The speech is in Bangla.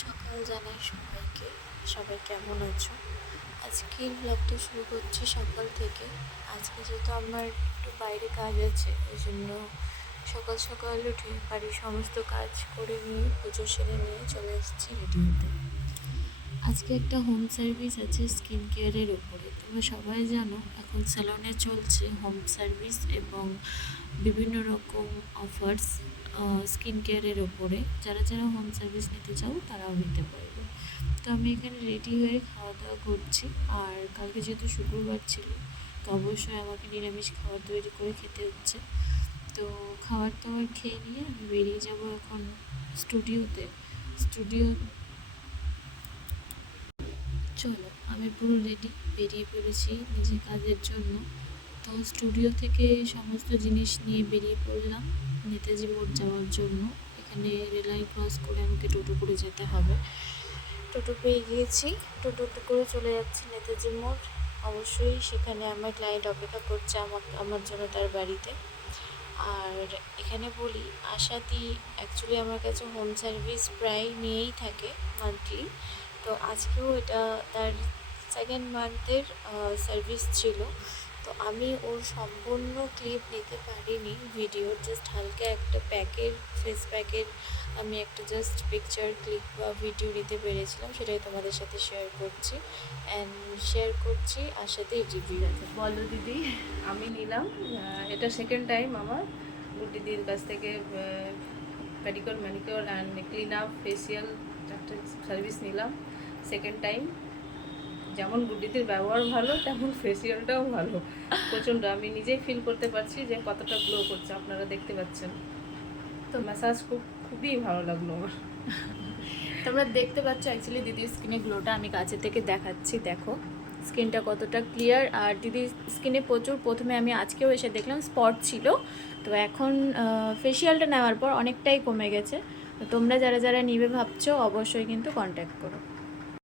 সকাল জানাই সবাইকে। সবাই কেমন আছো? আজকের ব্লগটা শুরু করছি সকাল থেকে। আজকে যেহেতু আমার একটু বাইরে কাজ আছে, ওই জন্য সকাল সকাল উঠে বাড়ির সমস্ত কাজ করে নিয়ে পুজো সেরে নিয়ে চলে এসেছি রেডি হতে। আজকে একটা হোম সার্ভিস আছে স্কিন কেয়ারের ওপরে। তোমরা সবাই জানো এখন স্যালনে চলছে হোম সার্ভিস এবং বিভিন্ন রকম অফার্স স্কিন কেয়ারের ওপরে। যারা যারা হোম সার্ভিস নিতে চাও তারাও নিতে পারবে। তো আমি এখানে রেডি হয়ে খাওয়া দাওয়া করছি। আর কালকে যেহেতু শুক্রবার ছিল, তো অবশ্যই আমাকে নিরামিষ খাবার তৈরি করে খেতে হচ্ছে। তো খাবার দাবার খেয়ে নিয়ে আমি বেরিয়ে যাব এখন স্টুডিওতে। চলো, আমি পুরো রেডি, বেরিয়ে পড়েছি নিজের কাজের জন্য। তো স্টুডিও থেকে সমস্ত জিনিস নিয়ে বেরিয়ে পড়লাম নেতাজি মোড় যাওয়ার জন্য। এখানে রেললাইন ক্রস করে আমাকে টোটো করে যেতে হবে। টোটো পেয়ে গিয়েছি, টোটোতে করে চলে যাচ্ছি নেতাজি মোড়। অবশ্যই সেখানে আমার ক্লায়েন্ট অপেক্ষা করছে আমার জন্য তার বাড়িতে। আর এখানে বলি, আশাদি অ্যাকচুয়ালি আমার কাছে হোম সার্ভিস প্রায় নিয়েই থাকে মান্থলি। তো আজকেও এটা তার সেকেন্ড মান্থের সার্ভিস ছিল। তো আমি ওর সম্পূর্ণ ক্লিপ নিতে পারিনি ভিডিওর, জাস্ট হালকা একটা ফেস প্যাকের আমি একটা জাস্ট পিকচার ক্লিপ বা ভিডিও নিতে পেরেছিলাম, সেটাই তোমাদের সাথে শেয়ার করছি আশাদির রিভিউ। বলো দিদি, আমি নিলাম এটা সেকেন্ড টাইম আমার দিদির কাছ থেকে pedicure manicure and clean up facial একটা সার্ভিস নিলাম সেকেন্ড টাইম। যেমন দিদির ব্যবহার ভালো, তেমন ফেসিয়ালটাও ভালো প্রচণ্ড। আমি নিজেই ফিল করতে পারছি যে কতটা গ্লো করছে, আপনারা দেখতে পাচ্ছেন। তো ম্যাসাজ খুবই ভালো লাগলো আমার। তোমরা দেখতে পাচ্ছ অ্যাকচুয়ালি দিদির স্কিনে গ্লোটা আমি কাছে থেকে দেখাচ্ছি। দেখো স্কিনটা কতটা ক্লিয়ার। আর দিদির স্কিনে প্রথমে আমি আজকেও এসে দেখলাম স্পট ছিল, তো এখন ফেসিয়ালটা নেওয়ার পর অনেকটাই কমে গেছে। তো তোমরা যারা যারা নিবে ভাবছো অবশ্যই কিন্তু কন্ট্যাক্ট করো।